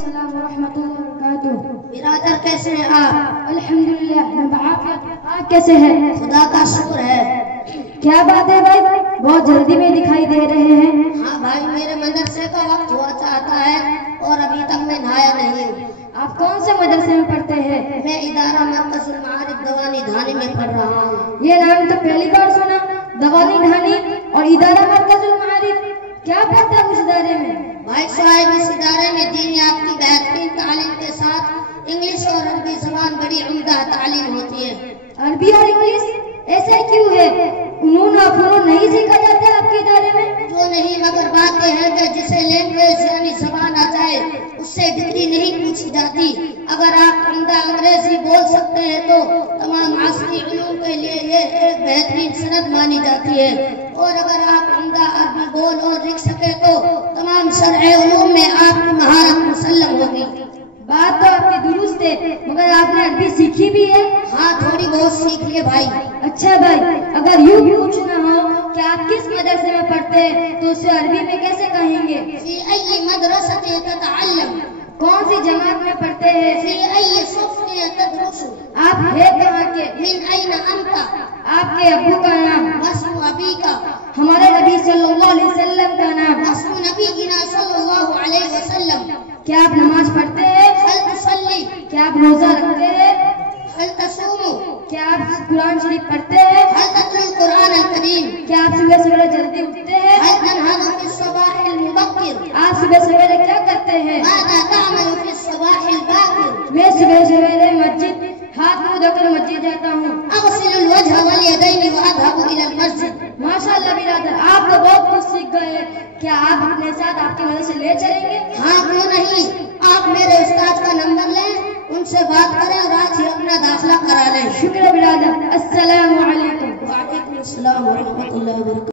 السلام ورحمۃ اللہ وبرکاتہ۔ برادر کیسے ہیں آپ؟ الحمدللہ میں بعافیت، آپ کیسے ہیں؟ خدا کا شکر ہے۔ کیا بات ہے بھائی، بہت جلدی میں دکھائی دے رہے ہیں۔ ہاں بھائی، میرے مدرسے کا وقت ہوا چاہتا ہے اور ابھی تک میں نہایا نہیں ہوں۔ آپ کون سے مدرسے میں پڑھتے ہیں؟ میں ادارہ مرکز المعارف دوانی دھانی میں پڑھ رہا ہوں۔ یہ نام تو پہلی بار سنا، دوانی دھانی اور ادارہ مرکز المعارف، کیا پڑھتا ہے اس ادارے میں؟ بھائی صاحب، اس ادارے میں دینیات کی بہترین تعلیم کے ساتھ انگلش اور عربی زبان بڑی عمدہ تعلیم ہوتی ہے۔ عربی اور انگلش ایسا کیوں ہے؟ فنون اور فنون نہیں سیکھا جاتا ہے آپ کے ادارے میں؟ جو نہیں، مگر بات یہ ہے کہ جسے لینگویج یعنی زبان آ جائے اس سے ڈگری نہیں پوچھی جاتی۔ اگر آپ عمدہ انگریزی بول سکتے ہیں تو تمام عصری علوم کے لیے یہ ایک بہترین سند مانی جاتی ہے، اور اگر آپ عمدہ عربی بول اور لکھ سکے تو تمام شرعی علوم میں آپ کی مہارت مسلم ہوگی۔ بات تو آپ کی درست ہے، مگر آپ نے عربی سیکھی بھی ہے؟ ہاں، تھوڑی بہت سیکھ لیے بھائی۔ اچھا بھائی، اگر یوں پوچھنا ہو کہ آپ کس مدرسے میں پڑھتے ہیں تو اسے عربی میں کیسے کہیں گے؟ فی ای مدرسۃ تتعلم، کون سی جماعت میں پڑھتے ہیں؟ فی ای صف تدرس، آپ ہیں کہاں کے؟ من این انت، آپ کے ابو کا نام؟ اسم ابیک، ہمارے نبی صلی اللہ علیہ وسلم کا نام؟ اسم نبینا صلی اللہ علیہ وسلم۔ کیا آپ نماز پڑھتے ہیں؟ هل تصلی، کیا آپ روزہ رکھتے ہیں؟ هل تصوم، کیا آپ قرآن شریف پڑھتے ہیں؟ هل تتلو القرآن الکریم، کیا آپ صبح سویرے جلدی اٹھتے ہیں؟ هل تنهض في الصباح المبكر، آپ صبح سویرے کیا کرتے ہیں؟ ماذا تعمل في الصباح الباكر، میں صبح سویرے مسجد ہاتھ منہ دھو کر مسجد جاتا ہوں۔ اغسل الوجه واليدين واذهب الى المسجد۔ ماشاءاللہ برادر، آپ تو بہت کچھ سیکھ گئے، کیا آپ اپنے ساتھ آپ کے مدرسے لے چلیں گے؟ ہاں کیوں نہیں، آپ میرے استاد کا نمبر لیں، ان سے بات کریں اور آج ہی اپنا داخلہ کرا لیں۔ شکریہ برادر، السلام علیکم۔ وعلیکم السلام ورحمۃ اللہ وبرکاتہ۔